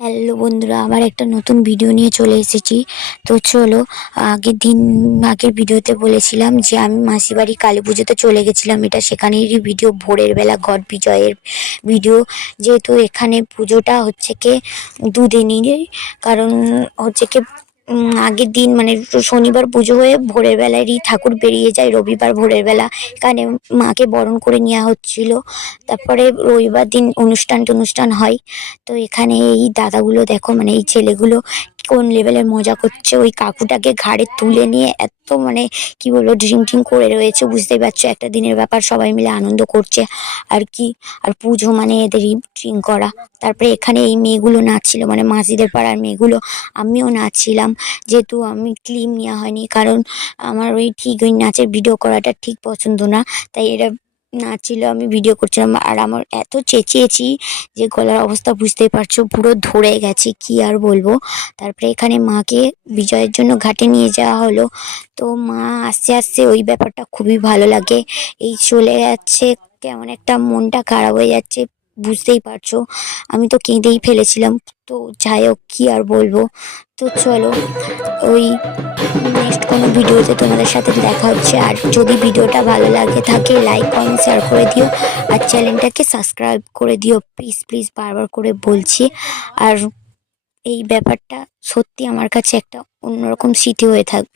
Hello বন্ধুরা, আবার একটা নতুন ভিডিও নিয়ে চলে এসেছি। তো চলো, আগের ভিডিওতে বলেছিলাম যে আমি মাসি বাড়ি কালী পুজোতে চলে গেছিলাম। এটা সেখানেরই ভিডিও, ভোরের বেলা ঘট বিজয়ের ভিডিও। যেহেতু এখানে পুজোটা হচ্ছে কি দুদিনই, কারণ হচ্ছে কি আগের দিন মানে শনিবার পুজো হয়ে ভোরের বেলারই ঠাকুর বেরিয়ে যায়। রবিবার ভোরের বেলা এখানে মাকে বরণ করে নেওয়া হচ্ছিল। তারপরে রবিবার দিন অনুষ্ঠান হয়। তো এখানে এই দাদাগুলো দেখো, মানে এই ছেলেগুলো কোন লেভেলের মজা করছে। ওই কাকুটাকে ঘাড়ে তুলে নিয়ে এত মানে কি বলবো, ড্রিঙ্কিং করে রয়েছে, বুঝতেই পারছো। একটা দিনের ব্যাপার, সবাই মিলে আনন্দ করছে আর কি। আর পুজো মানে এদেরই ড্রিঙ্ক করা। তারপরে এখানে এই মেয়েগুলো নাচছিল, মানে মাসিদের পাড়ার মেয়েগুলো। আমিও নাচছিলাম, যেহেতু আমি ক্লিপ নেওয়া হয়নি, কারণ আমার ওই নাচের ভিডিও করাটা ঠিক পছন্দ না। তাই এরা নাচছিল, আমি ভিডিও করছিলাম। আর আমার এত চেঁচিয়েছি যে গলার অবস্থা বুঝতেই পারছো, পুরো ধরে গেছে, কি আর বলবো। তারপরে এখানে মাকে বিজয়ের জন্য ঘাটে নিয়ে যাওয়া হলো। তো মা আস্তে আস্তে, ওই ব্যাপারটা খুবই ভালো লাগে। এই চলে যাচ্ছে, কেমন একটা মনটা খারাপ হয়ে যাচ্ছে, বুঝতেই পারছো। আমি তো কেঁদেই ফেলেছিলাম। তো যাই হোক, কি আর বলবো। তো চলো, ওই নেক্সট কোনো ভিডিওতে তোমাদের সাথে দেখা হচ্ছে। আর যদি ভিডিওটা ভালো লাগে থাকে, লাইক কমেন্ট শেয়ার করে দিও। আর চ্যানেলটাকে সাবস্ক্রাইব করে দিও, প্লিজ প্লিজ, বারবার করে বলছি। আর এই ব্যাপারটা সত্যি আমার কাছে একটা অন্যরকম স্মৃতি হয়ে থাকবে।